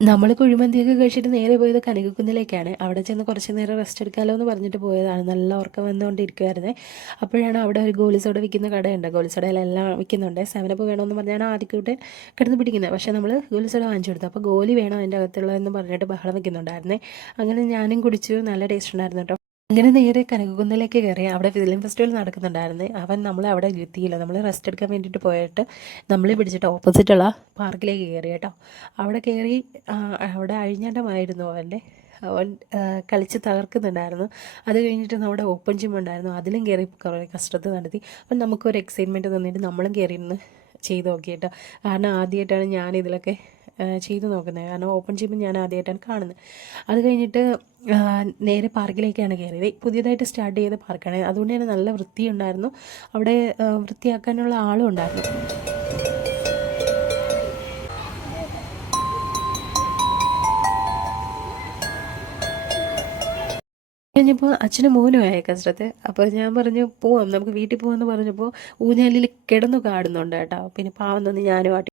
നമ്മൾ കുഴിമന്തിയൊക്കെ കഴിച്ചിട്ട് നേരെ പോയത് കനകക്കുന്നിലേക്കാണ്. അവിടെ ചെന്ന് കുറച്ച് നേരം റെസ്റ്റ് എടുക്കാമല്ലോ എന്ന് പറഞ്ഞിട്ട് പോയതാണ്. നല്ല ഉറക്കം വന്നുകൊണ്ടിരിക്കുവായിരുന്നേ. അപ്പോഴാണ് അവിടെ ഒരു ഗോലി സോഡ വിൽക്കുന്ന കടയുണ്ട്. ഗോലി സോഡയിലെല്ലാം വിൽക്കുന്നുണ്ട്. 7 അപ്പ് വേണമെന്ന് പറഞ്ഞാണ് ആദ്യക്കൂട്ട് കിടന്ന് പിടിക്കുന്നത്. പക്ഷേ നമ്മൾ ഗോലി സോഡ വാങ്ങിച്ചു കൊടുത്തു. അപ്പോൾ ഗോലി വേണം അതിൻ്റെ അകത്തുള്ളതെന്ന് പറഞ്ഞിട്ട് ബഹളം വെക്കുന്നുണ്ടായിരുന്നേ. അങ്ങനെ ഞാനും കുടിച്ചു. നല്ല ടേസ്റ്റ് ഉണ്ടായിരുന്നു കേട്ടോ. അങ്ങനെ നേരെ കനകക്കുന്നിലേക്ക് കയറി. അവിടെ ഫിലിം ഫെസ്റ്റിവൽ നടക്കുന്നുണ്ടായിരുന്നു. അവൻ നമ്മളെ അവിടെ ഇരുത്തിയില്ല. നമ്മൾ റെസ്റ്റ് എടുക്കാൻ വേണ്ടിയിട്ട് പോയിട്ട് നമ്മളെ പിടിച്ചിട്ട് ഓപ്പോസിറ്റുള്ള പാർക്കിലേക്ക് കയറി കേട്ടോ. അവിടെ കയറി അവിടെ അഴിഞ്ഞാട്ടമായിരുന്നു അവൻ്റെ. അവൻ കളിച്ച് തകർക്കുന്നുണ്ടായിരുന്നു. അത് കഴിഞ്ഞിട്ട് നമ്മുടെ ഓപ്പൺ ജിം ഉണ്ടായിരുന്നു. അതിലും കയറി കുറേ കഷ്ടത നടത്തി. അപ്പം നമുക്കൊരു എക്സൈറ്റ്മെൻറ്റ് തോന്നിയിട്ട് നമ്മളും കയറിയിരുന്ന് ചെയ്ത് നോക്കി കേട്ടോ. കാരണം ആദ്യമായിട്ടാണ് ഞാനിതിലൊക്കെ ചെയ്ത് നോക്കുന്നത്. കാരണം ഓപ്പൺ ജിം ഞാൻ ആദ്യമായിട്ടാണ് കാണുന്നത്. അത് കഴിഞ്ഞിട്ട് നേരെ പാർക്കിലേക്കാണ് കയറിയത്. പുതിയതായിട്ട് സ്റ്റാർട്ട് ചെയ്ത പാർക്കാണ്. അതുകൊണ്ട് തന്നെ നല്ല വൃത്തിയുണ്ടായിരുന്നു. അവിടെ വൃത്തിയാക്കാനുള്ള ആളും ഉണ്ടായിരുന്നു. കഴിഞ്ഞപ്പോൾ അച്ഛനും മോനുമായി കസരത്ത്. അപ്പോൾ ഞാൻ പറഞ്ഞു പോവാം, നമുക്ക് വീട്ടിൽ പോകാമെന്ന് പറഞ്ഞപ്പോൾ ഊഞ്ഞാലിൽ കിടന്നു കാടുന്നുണ്ട് കേട്ടോ. പിന്നെ പാവം തോന്നി ഞാനും